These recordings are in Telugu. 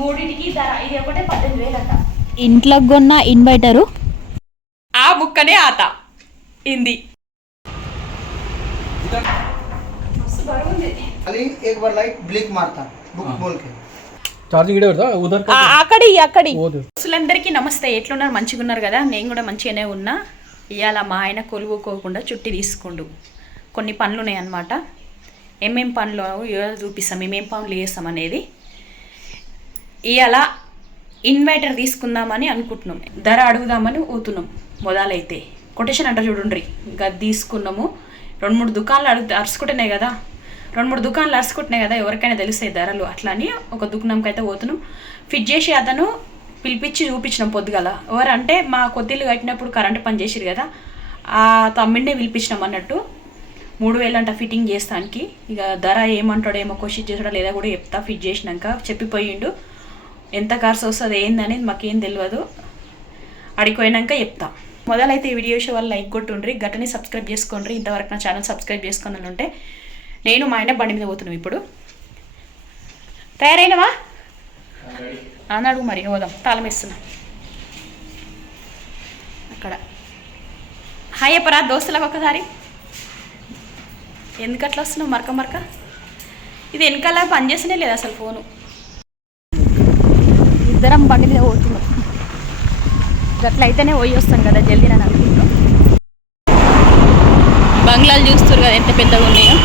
మూడింటికి ధర ఇది ఒకటే 18,000 అంట. ఇంట్లోకి కొన్న ఇన్వర్టరు ఆ ముక్కనే ఆత ఇంది एक बार लाइट ब्लिक मारता बुक बोल के ఛార్జింగ్ అక్కడి అసలందరికీ నమస్తే. ఎట్లున్నారు? మంచిగా ఉన్నారు కదా? నేను కూడా మంచిగానే ఉన్నా. ఇవాళ మా ఆయన కొలువుకోకుండా చుట్టి తీసుకుండు. కొన్ని పనులు ఉన్నాయి అన్నమాట. ఏమేం పనులు ఇవాళ చూపిస్తాం, ఏమేం పనులు చేస్తాం అనేది. ఇవాళ ఇన్వర్టర్ తీసుకుందామని అనుకుంటున్నాం. ధర అడుగుదామని పోతున్నాం. మొదలైతే కొటేషన్ అంటారు చూడండి, గది తీసుకున్నాము. 2-3 దుకాణాలు అరుచుకుంటున్నాయి కదా, 2-3 దుకాణాలు అరుచుకుంటున్నాయి కదా, ఎవరికైనా తెలుస్తాయి ధరలు. అట్లా అని ఒక దుకాణంకి అయితే పోతున్నాం. ఫిట్ చేసి అతను పిలిపించి చూపించినాం పొద్దుగల. ఎవరంటే మా కొద్దిల్లు కట్టినప్పుడు కరెంటు పని చేసిరు కదా, ఆ తమ్మిడినే పిలిపించినాం అన్నట్టు. 3,000 అంట ఫిట్టింగ్ చేస్తానికి. ఇక ధర ఏమంటాడో ఏమో క్వశ్చన్ చేసాడో లేదా కూడా చెప్తా. ఫిట్ చేసినాక చెప్పిపోయిండు. ఎంత ఖర్చు వస్తుంది ఏందనేది మాకేం తెలియదు, అడిగిపోయినాక చెప్తా. మొదలైతే ఈ వీడియో వల్ల లైక్ కొట్టుండ్రి, గట్టని సబ్స్క్రైబ్ చేసుకోండి. ఇంతవరకు నా ఛానల్ సబ్స్క్రైబ్ చేసుకుని ఉంటే. నేను మా ఆయన బండి మీద పోతున్నాం ఇప్పుడు. తయారైనవా అన్నాడు. మరి పోదాం. తాళం వేస్తున్నా అక్కడ. హాయ్ చెప్పరా దోస్తులకు ఒకసారి. ఎందుకు అట్లా వస్తున్నావు మరక మరక? ఇది వెనకాల పనిచేస్తూనే లేదు అసలు ఫోను. ఇద్దరం బండి మీద పోతున్నాం. అట్లా అయితేనే పోయి వస్తాం కదా జల్దీ అని అనుకుంటున్నాం. బంగ్లాలు చూస్తారు కదా ఎంత పెద్దగా ఉన్నాయో.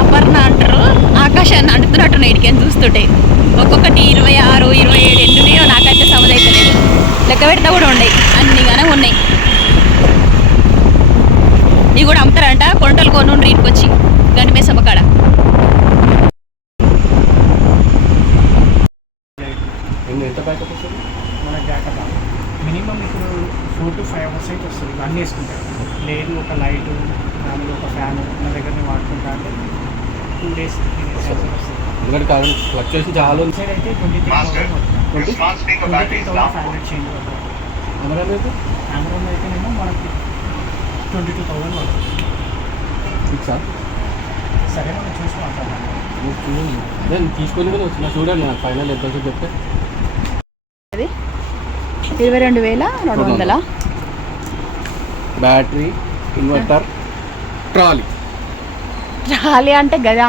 అపర్ణ అంటారు. ఆకాశాన్ని అంటున్నట్టు ఇటుకని చూస్తుంటే ఒక్కొక్కటి 26, 27 ఎన్నున్నాయో నాకైతే సమదైతే లేదు. లెక్క పెడతా కూడా ఉన్నాయి, అన్నిగానే ఉన్నాయి. ఇవి కూడా అమ్ముతారంట. కొంటలు కొనుండ్రి ఇంటికి వచ్చి గండి మేసమ్మ కాడ. ఎంత ప్యాకెట్ వస్తుంది మన జాగ్రత్త మినిమం ఇప్పుడు 4 to 5 అవర్స్ అయితే వస్తుంది. అన్నీ వేసుకుంటారు. లేదు ఒక లైటు దానిలో ఒక ఫ్యాన్ నా దగ్గరనే వాడుకుంటా అంటే 2 days 3 days వస్తుంది. ఎందుకంటే కాదు ఫ్లక్చుయేషన్ చాలా సైడ్ అయితే 23,500 చేంజ్ పడుతుంది. అమరాన్ అయితే అమరాన్ అయితేనేమో మనకి 22,000 పడుతుంది. ఫిక్సా? సరే మనం చూసి మాట్లాడతాను. నేను తీసుకొని కూడా వచ్చిన చూడండి. నాకు ఫైనల్ ఎంత వచ్చి చెప్తే. 22,200 బ్యాటరీ, ఇన్వర్టర్, ట్రాలీ అంటే కదా.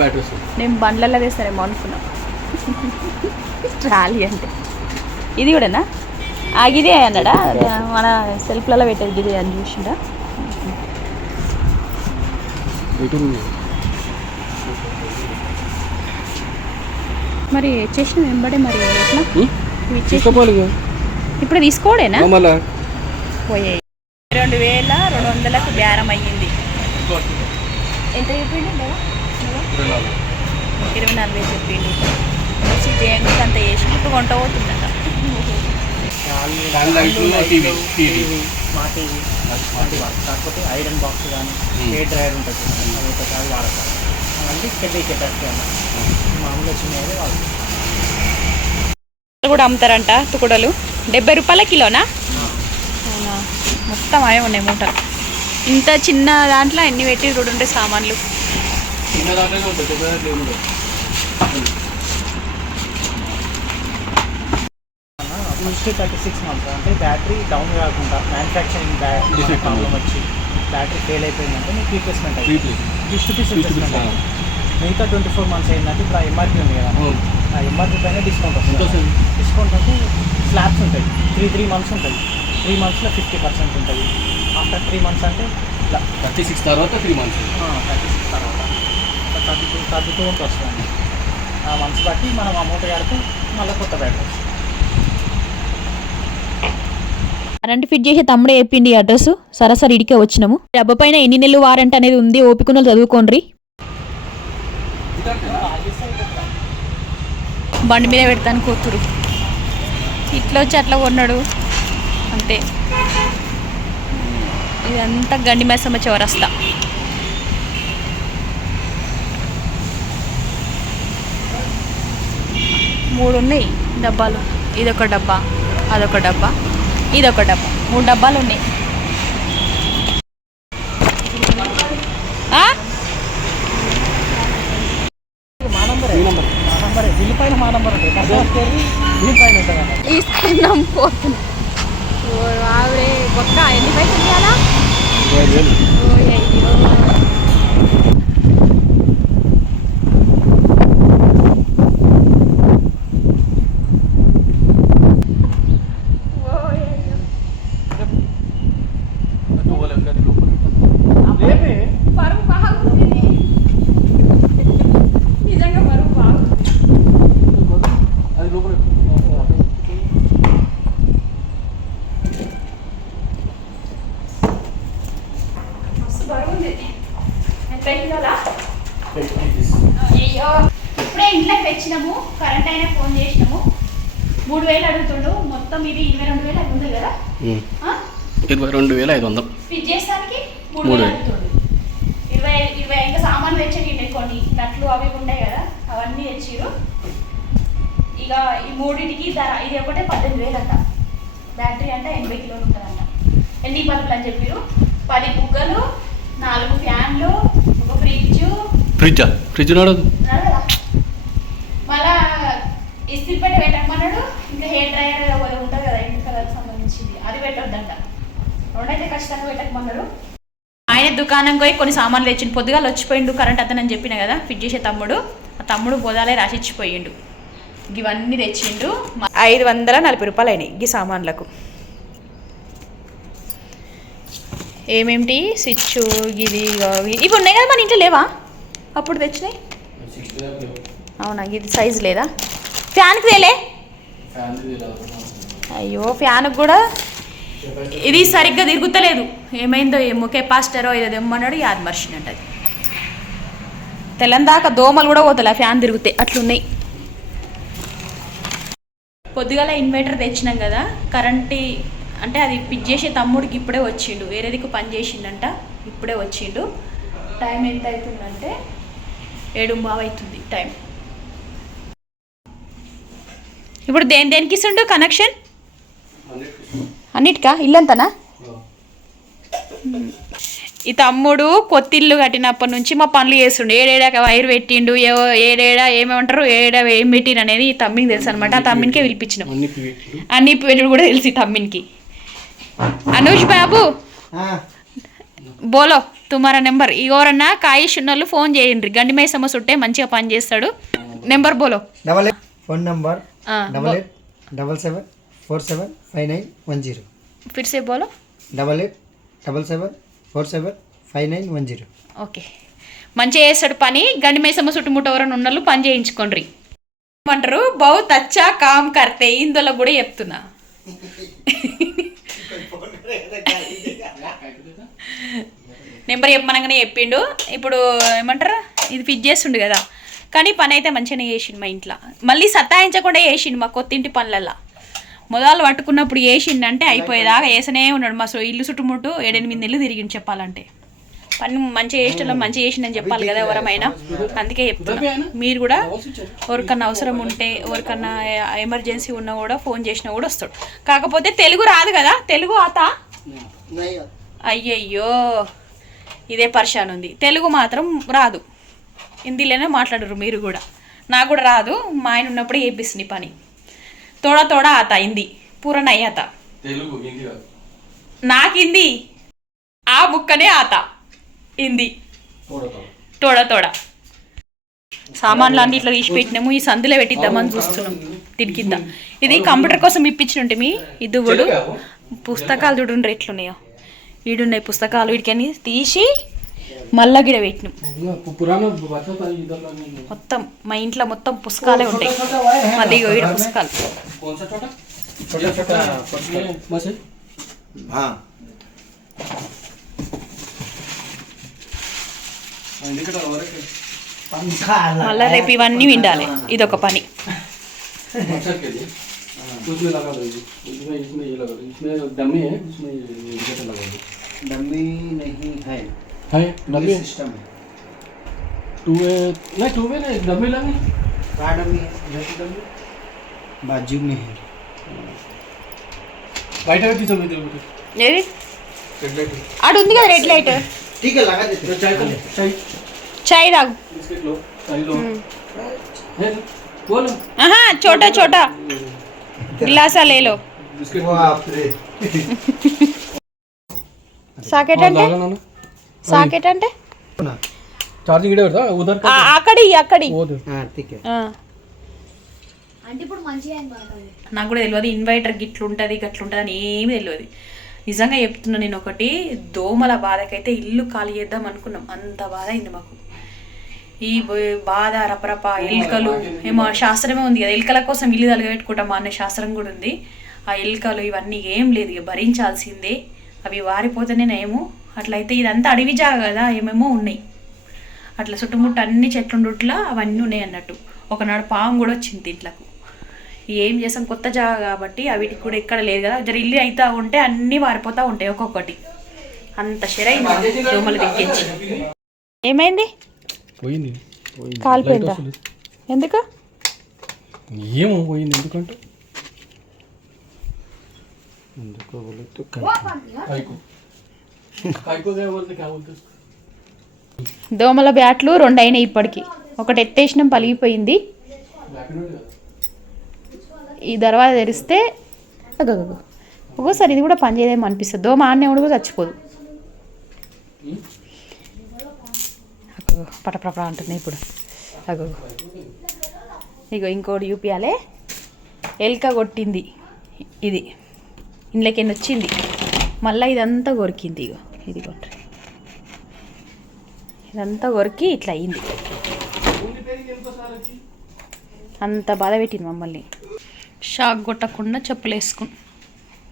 బ్యాటరీ వస్తుంది. నేను బండ్లలో వేస్తానేమో అనుకున్నా. ట్రాలీ అంటే ఇది కూడానా? గిదే అన్నాడా? మన సెల్ఫ్లలో పెట్టేది గిదే అని చూసిండా? మరి చేసిన వెంబడే మరి ఎట్లా తీసుకోవాలి ఇప్పుడు తీసుకోడేనా? పోయాయి. 22,200లకు బేరం అయ్యింది. ఎంత చెప్పిండు? 24,000 చెప్పిండు. వచ్చి జయంకి అంత వేసి ఇప్పుడు కొంట పోతుందట. మా టీవీ కాకపోతే ఐరన్ బాక్స్ కానీ ఏ డ్రైవర్ ఉంటుంది అది ఒకసారి వాడతారు. అంటే పెద్ద కెపాసిటీ అన్న మామూలుగా చిన్నది వాడుతారు. కూడా అమ్ముతారంట తుకుడలు. 70 రూపాయల కిలోనా? మొత్తం అవే ఉన్నాయి మూటలు. ఇంత చిన్న దాంట్లో ఎన్ని పెట్టి చూడండి సామాన్లు. ఫస్ట్ 36 months అంటే బ్యాటరీ డౌన్ కాకుండా మ్యానుఫ్యాక్చరింగ్ ప్రాబ్లం వచ్చి బ్యాటరీ ఫెయిల్ అయిపోయిందంటే మీకు రీప్లేస్మెంట్ అయ్యింది. రీప్లేస్మెంట్ అయ్యింది. మిగతా 24 months అయిందంటే ఇప్పుడు ఆ ఎంఆర్పీ ఉంది కదా, ఆ ఎంఆర్పీ పైన డిస్కౌంట్ వస్తుంది. డిస్కౌంట్ అంటే స్లాబ్స్ ఉంటాయి. 3 months ఉంటుంది. 3 monthsలో 50% ఉంటుంది. ఆఫ్టర్ 3 months అంటే 36 తర్వాత 3 months 36 తర్వాత 32 వస్తుంది. ఆ మంత్స్ బట్టి మనం అమౌంట్ కడితే మళ్ళీ కొత్త బ్యాటరీ వస్తుంది. కరెంట్ ఫిట్ చేసే తమ్ముడే చెప్పిండి అడ్రస్. సరాసరి ఇడికే వచ్చినాము. డబ్బా పైన ఎన్ని నెలలు వారంటీ అనేది ఉంది, ఓపికను చదువుకోండి. బండి మీద పెడతాను కూతురు. ఇట్లా వచ్చి అట్లా కొన్నాడు అంతే. ఇదంతా గండి మేసమ్మ చౌరస్తా. మూడు ఉన్నాయి డబ్బాలు. ఇదొక డబ్బా, అదొక డబ్బా, ఇదొక డబ్బా. 3 డబ్బాలు ఉన్నాయి. నెంబరే, బిల్లు పైన మా నెంబర్ ఉంటుంది, కస్టమర్ కేర్ దీనిపైన ఉంటుంది అన్నమాట. ఇస్తున్నాం పోతున్నాం. ఆవిడే ఒక్క ఎన్ని పైసలు ఇవ్వాలా? 5,000. బరువు బాగుంది, నిజంగా బరువు బాగుంది. అది లోపల మస్తు బరువు ఉంది. ఎంత ఇవ్వాలా? అయ్యో ఇప్పుడే ఇంట్లోకి తెచ్చినాము, కరెంట్ అయినా ఫోన్ చేసినాము. 3,000 అడుగుతుండు. మొత్తం ఇది 22,000 అది ఉంది కదా, 22,500. ఫిట్ చేసానికి 3,000 అడుగుతుండు. 20 ఇంకా సామాన్లు తెచ్చేటి కొన్ని నట్లు అవి ఉంటాయి కదా, అవన్నీ తెచ్చిరు. ఇక ఈ మూడింటికి ధర ఇది ఒకటే 18,000 అంట. బ్యాటరీ అంటే 80 కిలోలు ఉంటుందంట. ఎన్ని బల్బులు అని చెప్పారు? 10 బుగ్గలు, 4 ఫ్యాన్లు, ఒక ఫ్రిడ్జ్ నడదు. మళ్ళా ఇస్త్రీపేట పెట్టమన్నాడు. ఇంకా హెయిర్ డ్రైయర్ ఉంటుంది కదా ఇంటి కలర్కి సంబంధించింది, అది పెట్టొద్దంట. రెండైతే ఖచ్చితంగా పెట్టకమన్నారు. ఆయన దుకాణం పోయి కొన్ని సామాన్లు తెచ్చిండు. పొద్దుగాలు వచ్చిపోయిండు కరెంట్ అతనని చెప్పిన కదా, ఫిట్ చేసే తమ్ముడు. ఆ తమ్ముడు బోదాలే రాసిచ్చిపోయిండు. ఇవన్నీ తెచ్చిండు. 540 రూపాయలు అయినాయి ఈ సామాన్లకు. ఏమేమిటి స్విచ్ ఇది ఇవి ఉన్నాయి కదా మన ఇంట్లో, లేవా అప్పుడు తెచ్చినాయి? అవునా, ఇది సైజు లేదా? ఫ్యాన్కి తేలే. అయ్యో ఫ్యాన్కి కూడా ఇది సరిగ్గా తిరుగుతలేదు, ఏమైందో ఏమో, కెపాసిటరో ఏదో తెమ్మన్నాడు, యాద్ మర్చినట్టు. అది తెల్లందాక దోమలు కూడా పోతలే ఫ్యాన్ తిరిగితే, అట్లున్నాయి. పొద్దుగాల ఇన్వర్టర్ తెచ్చినాం కదా, కరెంటు అంటే అది ఫిట్ చేసే తమ్ముడికి ఇప్పుడే వచ్చిండు. వేరేదికి పని చేసిండంట, ఇప్పుడే వచ్చిండు. టైం ఎంత అవుతుందంటే 7:15 అవుతుంది టైం. ఇప్పుడు దేనికి ఇస్తుండు కనెక్షన్? అన్నిటికా? ఇల్లంతనా? ఈ తమ్ముడు కొత్త ఇల్లు కట్టినప్పటి నుంచి మా పనులు చేస్తుండు. ఏడేడా వైర్ పెట్టిండు, ఏడేడా ఏమేమంటారు, ఏడా ఏం పెట్టిండు అనేది ఈ తమ్మికి తెలుసు అనమాట. ఆ తమ్మినికే పిలిపించినాం. అన్ని పెట్టుడు కూడా తెలుసు ఈ తమ్మినికి. అనుష్ బాబు బోలో తుమారా నెంబర్. ఎవరన్నా కాయిష్ ఉన్నోళ్ళు ఫోన్ చేయండి. గండి మైసమ్మ సుట్టే మంచిగా పని చేస్తాడు. నెంబర్ బోలో. Phone number 8877475910. ఫిర్ సే బోలో. 8877475910. ఓకే, మంచిగా చేస్తాడు పని. గండి మైసమ్మ చుట్టుముట్టు ఎవరైనా ఉన్నోళ్ళు పని చేయించుకోండి. ఏమంటారు, బహుత్ అచ్చా కామ్ కర్తే, ఇందులో కూడా చెప్తున్నా. నెంబర్ చెప్పమనగానే చెప్పిండు. ఇప్పుడు ఏమంటారు, ఇది ఫిట్ చేస్తుండు కదా, కానీ పని అయితే మంచిగానే చేసిండు మా ఇంట్లో. మళ్ళీ సతాయించకుండా చేసిండు మా కొత్త ఇంటి పనులల్లో. మొదలు పట్టుకున్నప్పుడు చేసిండంటే అయిపోయేదాకా వేసనే ఉన్నాడు. మా ఇల్లు చుట్టుముట్టు 7-8 నెలలు తిరిగిండు చెప్పాలంటే. పని మంచిగా చేసేటోళ్ళం మంచిగా చేసిండని చెప్పాలి కదా ఎవరమైనా, అందుకే చెప్తున్నా. మీరు కూడా ఎవరికన్నా అవసరం ఉంటే, ఎవరికన్నా ఎమర్జెన్సీ ఉన్నా కూడా ఫోన్ చేసినా కూడా వస్తాడు. కాకపోతే తెలుగు రాదు కదా, తెలుగు ఆత. అయ్యయ్యో ఇదే పరిశాన్ ఉంది. తెలుగు మాత్రం రాదు, హిందీలోనే మాట్లాడరు మీరు కూడా. నాకు కూడా రాదు, మా ఆయన ఉన్నప్పుడే చేపిస్తుంది పని. తోడా తోడా ఆత హిందీ, పూరా నై ఆత. నాకు హిందీ ఆ బుక్కనే ఆత, హిందీ తోడా తోడా. సామాన్లు అన్ని ఇట్లా తీసి పెట్టినాము, ఈ సందులో పెట్టిద్దామని చూస్తున్నాం దీని కింద. ఇది కంప్యూటర్ కోసం ఇప్పించినట్టు మీ ఇది కూడా పుస్తకాలు చూడండి ఎట్లున్నాయో. వీడున్నాయి పుస్తకాలు, వీడికని తీసి మళ్ళా గిడ పెట్టినాం. మొత్తం మా ఇంట్లో మొత్తం పుస్తకాలే ఉంటాయి. మళ్ళీ వీడ పుస్తకాలు. మళ్ళా రేపు ఇవన్నీ విండాలి, ఇదొక పని. उसमें लगा दो, इसमें ये लगा दो, इसमें डमी है, इसमें इंडिकेटर लगा दो। डमी नहीं है डमी सिस्टम है। टू वे नहीं, डमी लगा कहाँ डमी है? इधर तो डमी बाजू में है। लाइट है किस समय दे बेटे? ఏది रेड लाइट ఆడు ఉంది కదా రెడ్ లైట్. ठीक है लगा देते। चाय చాయ్ తాగు. बिस्किट लो, चाय लो है बोलो ఆహా చోటా చోటా గిలాసా లేలో बिस्किट సాకెట్ అంటే సాకెట్ అంటే चार्जिंग इधर था उधर का అక్కడి वो दे నాకు కూడా తెలియదు ఇన్వర్టర్ గిట్లుంటుంది గట్లుంటుంది అని ఏమీ తెలియదు. నిజంగా చెప్తున్నా నేను ఒకటి, దోమల బాధకైతే ఇల్లు ఖాళీ చేద్దాం అనుకున్నాం, అంత బాధ అయింది మాకు. ఈ బాధ రపరప ఎలుకలు ఏమో శాస్త్రమే ఉంది కదా, ఎలుకల కోసం ఇల్లు తలగబెట్టుకుంటాం అనే శాస్త్రం కూడా ఉంది. ఆ ఎలుకలు ఇవన్నీ ఏం లేదు, ఇక భరించాల్సిందే. అవి వారిపోతేనేమో అట్లయితే ఇదంతా అడవి జాగ కదా, ఏమేమో ఉన్నాయి అట్లా చుట్టుముట్టు అన్ని చెట్లుండుట్లా అవన్నీ ఉన్నాయి అన్నట్టు. ఒకనాడు పాము కూడా వచ్చింది ఇంట్లోకి. ఏం చేసాం, కొత్త జాగ కాబట్టి అవిటికి కూడా ఎక్కడ లేదు కదా, జర ఇల్లు అవుతా ఉంటే అన్నీ వారిపోతూ ఉంటాయి ఒక్కొక్కటి. అంత షెరైంది దోమలు దిక్కించి. ఏమైంది? పోయింది కాలిపోయిందా? ఎందుకు? ఏమో పోయింది ఎందుకంటే ఎందుకో बोलते कायको गया बोलते क्या बोलते దోమల బ్యాట్లు 2 అయినాయి ఇప్పటికి. ఒకటి ఎత్తేసినాం పలిగిపోయింది. ఈ దర్వాజా తెరిస్తే ఒక్కోసారి ఇది కూడా పనిచేయదేమో అనిపిస్తుంది. దోమ ఆడనే కూడా చచ్చిపోదు. పటపట అంటుంది ఇప్పుడు. అగో ఇగో ఇంకోటి చూపియాలే. ఎలుక కొట్టింది ఇది, ఇంట్లోకి వచ్చింది, మళ్ళీ ఇదంతా కొరికింది. ఇగో ఇది కొట్టు, ఇదంతా కొరికి ఇట్లా అయింది. అంత బాధ పెట్టింది మమ్మల్ని. షాక్ కొట్టకుండా చెప్పులు వేసుకుని,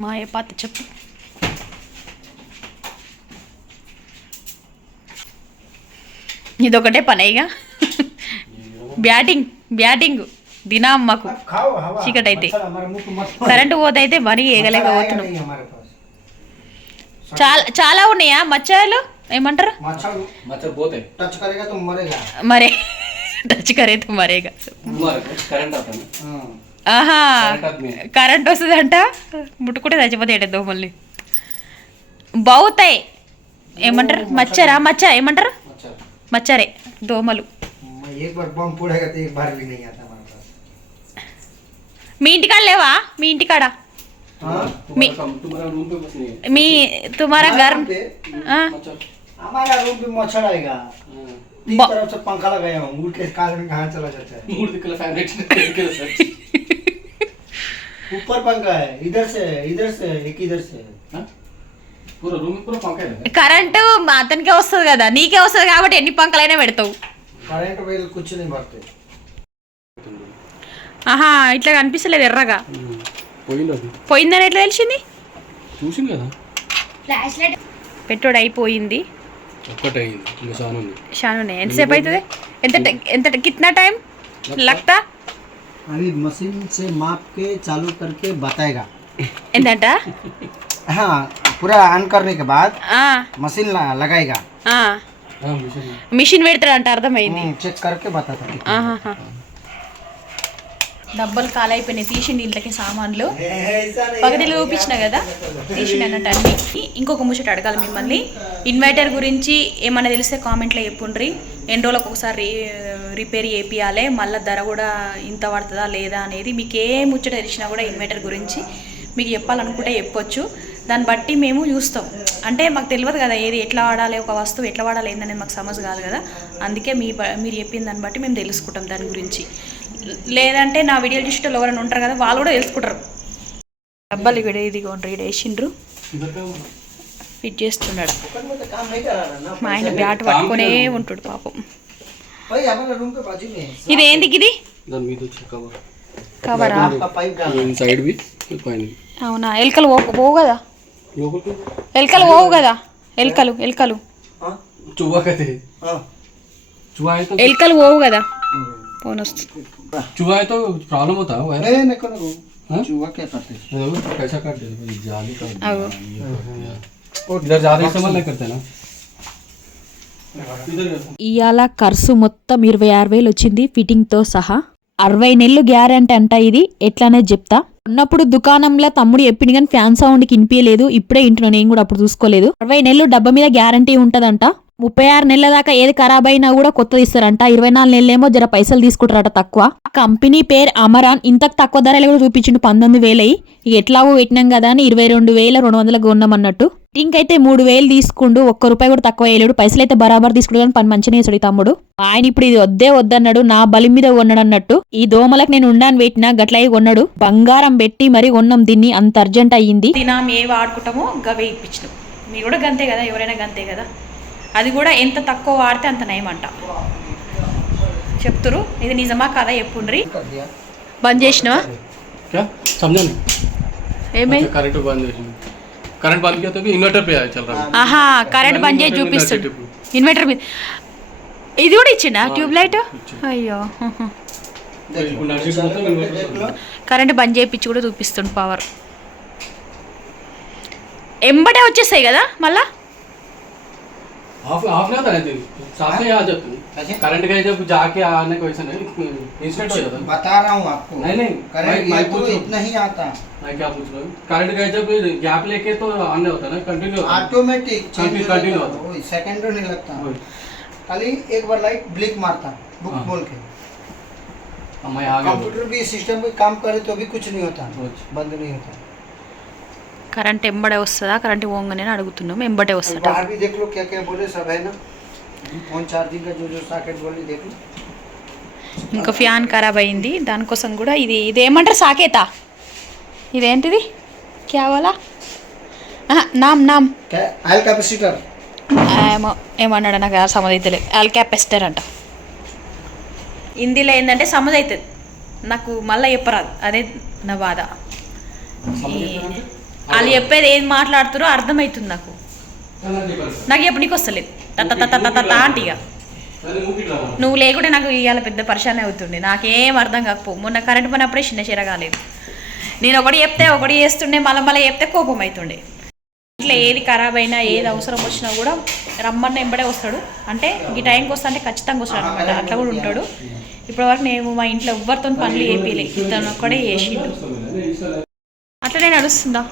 మా ఏ పాత చెప్పు. ఇదొకటే పనేగా బ్యాటింగ్ దినాం మాకు. చీకటి అయితే కరెంటు పోతే అయితే మరీ ఎగలేకపోతున్నాం. చాలా ఉన్నాయా మచ్చలు, ఏమంటారు మరే టచ్ కరేతో మరేగా. ఆహా కరెంట్ వస్తుందంట, ముట్టుకుంటే చచ్చిపోతాయి దోమల్ని. బాగుతాయి ఏమంటారు మచ్చ ఏమంటారు మచ్చరే దోమలు. మీ ఇంటికాడ లేవా? మీ ఇంటికాడ మీ తుమారా घर हमारा रूम पे मच्छर आएगा, तीन तरफ से पंखा लगाया हूँ, उड़ के कहाँ चला जाता है। ऊपर पंखा है, इधर से एक इधर से पूरा रूम में पूरा पंखा है. కరెంటు అతనికే వస్తుంది కదా, నీకే వస్తుంది కాబట్టి ఎన్ని పంకలైనా పెడతావు. కరెంట్ బిల్ कुछ नहीं भरते. ఆహా ఇట్లా కనిపిస్తలేదు ఎర్రగా. పోయిందని ఎట్లా తెలిసింది? చూసింది కదా, పెట్రోల్ అయిపోయింది. ఒక్కటే అయింది, ఇంకా చాలా ఉంది. షాను ఎంతసేపు అవుతుంది? ఎంత कितना टाइम लगता? अभी मशीन से माप के चालू करके बताएगा. ఏంటంట? हाँ पूरा ऑन करने के बाद मशीन लगाएगा. మిషన్ పెడతాడంట, అర్థమైంది. चेक करके बताता. డబ్బలు కాలైపోయినాయి, తీసిండి ఇంట్లోకి సామాన్లు. పగటిలో చూపించిన కదా, తీసిండి అన్నట్టు అన్ని. ఇంకొక ముచ్చట అడగాలి మిమ్మల్ని, ఇన్వర్టర్ గురించి ఏమన్నా తెలిస్తే కామెంట్లో చెప్పుండ్రి. ఎన్ని రోజులకు ఒకసారి రిపేర్ చేపియాలి, మళ్ళీ ధర కూడా ఇంత పడుతుందా లేదా అనేది. మీకు ఏ ముచ్చట తెలిసినా కూడా ఇన్వర్టర్ గురించి మీకు చెప్పాలనుకుంటే చెప్పొచ్చు. దాన్ని బట్టి మేము చూస్తాం. అంటే మాకు తెలియదు కదా ఏది ఎట్లా వాడాలి, ఒక వస్తువు ఎట్లా వాడాలి ఏందనేది మాకు సమస్య కాదు కదా. అందుకే మీరు చెప్పిన దాన్ని బట్టి మేము తెలుసుకుంటాం దాని గురించి. లేదంటే నా వీడియో చూసేటోళ్ళు ఎవరైనా ఉంటారు కదా, వాళ్ళు కూడా తెలుసుకుంటారు. డబ్బాలు కూడా ఇదిగోండి వేసిండ్రు, ఫిట్ చేస్తున్నాడు. మా ఆయన బ్యాట్ పట్టుకునే ఉంటాడు పాపం. ఇది ఏంది ఇది? కవరా? అవునా? ఎలుకలు పోవు కదా, ఎలుకలు పోవు కదా, ఎలుకలు ఎలుకలు పోవు కదా. फोन चूहा है तो प्रॉब्लम होता है चूहा क्या करते हैं, कैसा काट देते जाली का इधर ज्यादा इस्तेमाल नहीं करते ना. ఇవాళ ఖర్చు మొత్తం 26,000 వచ్చింది ఫిట్టింగ్తో సహా. 60 నెలలు గ్యారంటీ అంట. ఇది ఎట్లానే చెప్తా. ఉన్నప్పుడు దుకాణంలో తమ్ముడు చెప్పింది కానీ ఫ్యాన్ సౌండ్కి వినిపించలేదు. ఇప్పుడే ఇంటున్నా, నేను కూడా అప్పుడు చూసుకోలేదు. 60 నెలలు డబ్బా మీద గ్యారంటీ ఉంటదంట. 36 నెలల దాకా ఏది ఖరాబ్ అయినా కూడా కొత్తది ఇస్తారంట. 24 నెలలేమో జర పైసలు తీసుకుంటారట తక్కువ. కంపెనీ పేరు అమరాన్. ఇంతకు తక్కువ ధరలు కూడా చూపించిండు 19,000. ఇక ఎట్లాగో పెట్టినాం కదా అని 22,200 కొన్నామన్నట్టు. ఇంకైతే 3,000 తీసుకుండు. ₹1 కూడా తక్కువ వేయలేడు. పైసలు అయితే బరాబర్ తీసుకుంటు కానీ పని మంచిగా వేసాడు తమ్ముడు. ఆయన ఇప్పుడు ఇది వద్దే వద్దన్నాడు, నా బలి మీద కొన్నాడు అన్నట్టు. ఈ దోమలకు నేను ఉండాను పెట్టినా గట్లయి కొన్నాడు. బంగారం పెట్టి మరి కొన్నాం దీన్ని, అంత అర్జెంట్ అయ్యింది. తినాం ఏ వాడుకుంటామో గవే ఇప్పించినాం. మీరు కూడా గంతే కదా, ఎవరైనా గంతే కదా. అది కూడా ఎంత తక్కువ వాడితే అంత నయమంట చెప్తురు. ఇది నిజమా కదా చెప్పుండ్రి. బంద్ చేసినావా? क्या समझा नहीं? ఏమైంది? करंट बंद करंट बंद किया तो भी इन्वर्टर पे चल रहा है. ఆహా, కరెంట్ బంద్ చేసి చూపిస్తుంది ఇన్వర్టర్ మీద. ఇది కూడా ఇచ్చిండా ట్యూబ్ లైట్? అయ్యో, కరెంట్ బంద్ చేయించి కూడా చూపిస్తుండు పవర్. ఎంబడే వచ్చేస్తాయి కదా మళ్ళా. हाफ हाफ नहीं होता है साथ में आ जाती करंट का जब जाके आने को ऐसा नहीं इंस्टेंट हो जाता है. बता रहा हूँ आपको. नहीं करंट मैं ये तो पूछ रहा हूँ. इतना ही आता. मैं क्या पूछ रहा हूँ, करंट का जब गैप लेके तो आने होता है ना, कंटिन्यू ऑटोमेटिक कंटिन्यू होता है. सेकंड नहीं लगता. खाली एक बार लाइट ब्लिक मारता बुक हाँ. बोल के. मैं आ गया. कंप्यूटर भी सिस्टम भी काम करे तो भी कुछ नहीं होता, बंद नहीं होता. కరెంట్ ఎంబడే వస్తుందా? కరెంట్ పోగానే అడుగుతున్నాం. ఎంబడే వస్తుందా? बाहर भी देख लो क्या क्या बोले सब है ना. फोन चार्जिंग का जो जो सॉकेट बोले देख लो. ఇంకా ఫ్యాన్ ఖరాబ్ అయింది, దానికోసం కూడా ఇదేమంటారు సాకేతా? ఇదేంటిది క్యావాలా? నామ్ నామ్ क्या ऑयल कैपेसिटर. ఏమన్నాడు నాకు సమదైతలేదు. ఆల్ క్యాపెసిటర్ అంట. హిందీలో ఏంటంటే సమదవుతుంది నాకు, మళ్ళీ చెప్పరాదు. అదే నా బాధ. వాళ్ళు చెప్పేది ఏం మాట్లాడుతారో అర్థమవుతుంది నాకు. నాకు ఎప్పుడు నీకు వస్తలేదు ఆంటీగా. నువ్వు లేకుంటే నాకు ఇవాళ పెద్ద పరిశానే అవుతుంది. నాకేం అర్థం కాకపో. మొన్న కరెంట్ పడినప్పుడే చిన్న చీర కాలేదు. నేను ఒకటి చెప్తే ఒకటి చేస్తుండే, మళ్ళీ చెప్తే కోపం అవుతుండే. ఇట్లా ఏది ఖరాబ్ అయినా ఏది అవసరం వచ్చినా కూడా రమ్మన్న ఎంబడే వస్తాడు. అంటే ఈ టైంకి వస్తా అంటే ఖచ్చితంగా వస్తాడు అనమాట. అట్లా కూడా ఉంటాడు. ఇప్పటివరకు నేను మా ఇంట్లో ఎవ్వరితో పనులు చేపిలే, ఇతను ఒక్కడే చేసిండు. అట్లనే నడుస్తుందా?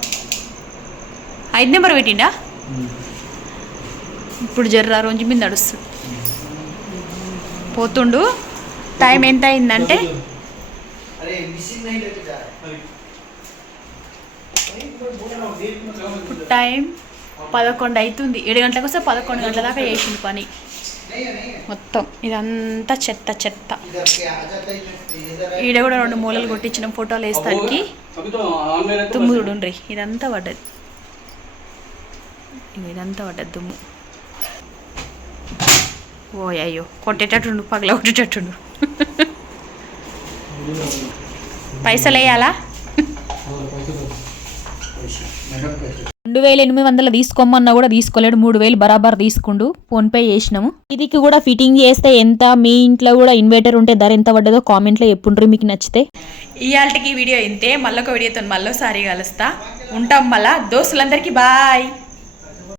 5 నెంబర్ పెట్టిండా? ఇప్పుడు జర్రా రోజు మీద నడుస్తుంది. పోతుండు. టైం ఎంత అయిందంటే अरे मशीन नहीं लेके जा रहा. ఇప్పుడు టైం 11 అవుతుంది. 7 గంటలకు వస్తే 11 గంటల దాకా చేసిండు పని మొత్తం. ఇదంతా చెత్త చెత్త. इधर के आ जाता है इधर. ఈడ కూడా 2 మూలలు కొట్టించిన ఫోటోలు వేస్తానికి अभी तो ऑन में रहते దుమ్ము చూడండి. ఇదంతా పడ్డది, ఇదంతా పడ్డది దుమ్ము. ఓ అయ్యో, కొట్టేటట్టుండు, పగల కొట్టేటట్టుండు. పైసలు వేయాలా? 2,800 తీసుకోమన్నా కూడా తీసుకోలేడు. 3,000 బరాబర్ తీసుకుండు. ఫోన్పే చేసినాము. ఇదికి కూడా ఫిట్టింగ్ చేస్తే ఎంత, మీ ఇంట్లో కూడా ఇన్వర్టర్ ఉంటే ధర ఎంత పడ్డదో కామెంట్లో చెప్పుండ్రి మీకు నచ్చితే. ఇవాళకి వీడియో ఇంతే. మళ్ళొక వీడియోతో మళ్ళీసారి కలుస్తా. ఉంటాం మళ్ళా. దోస్తులందరికీ బాయ్.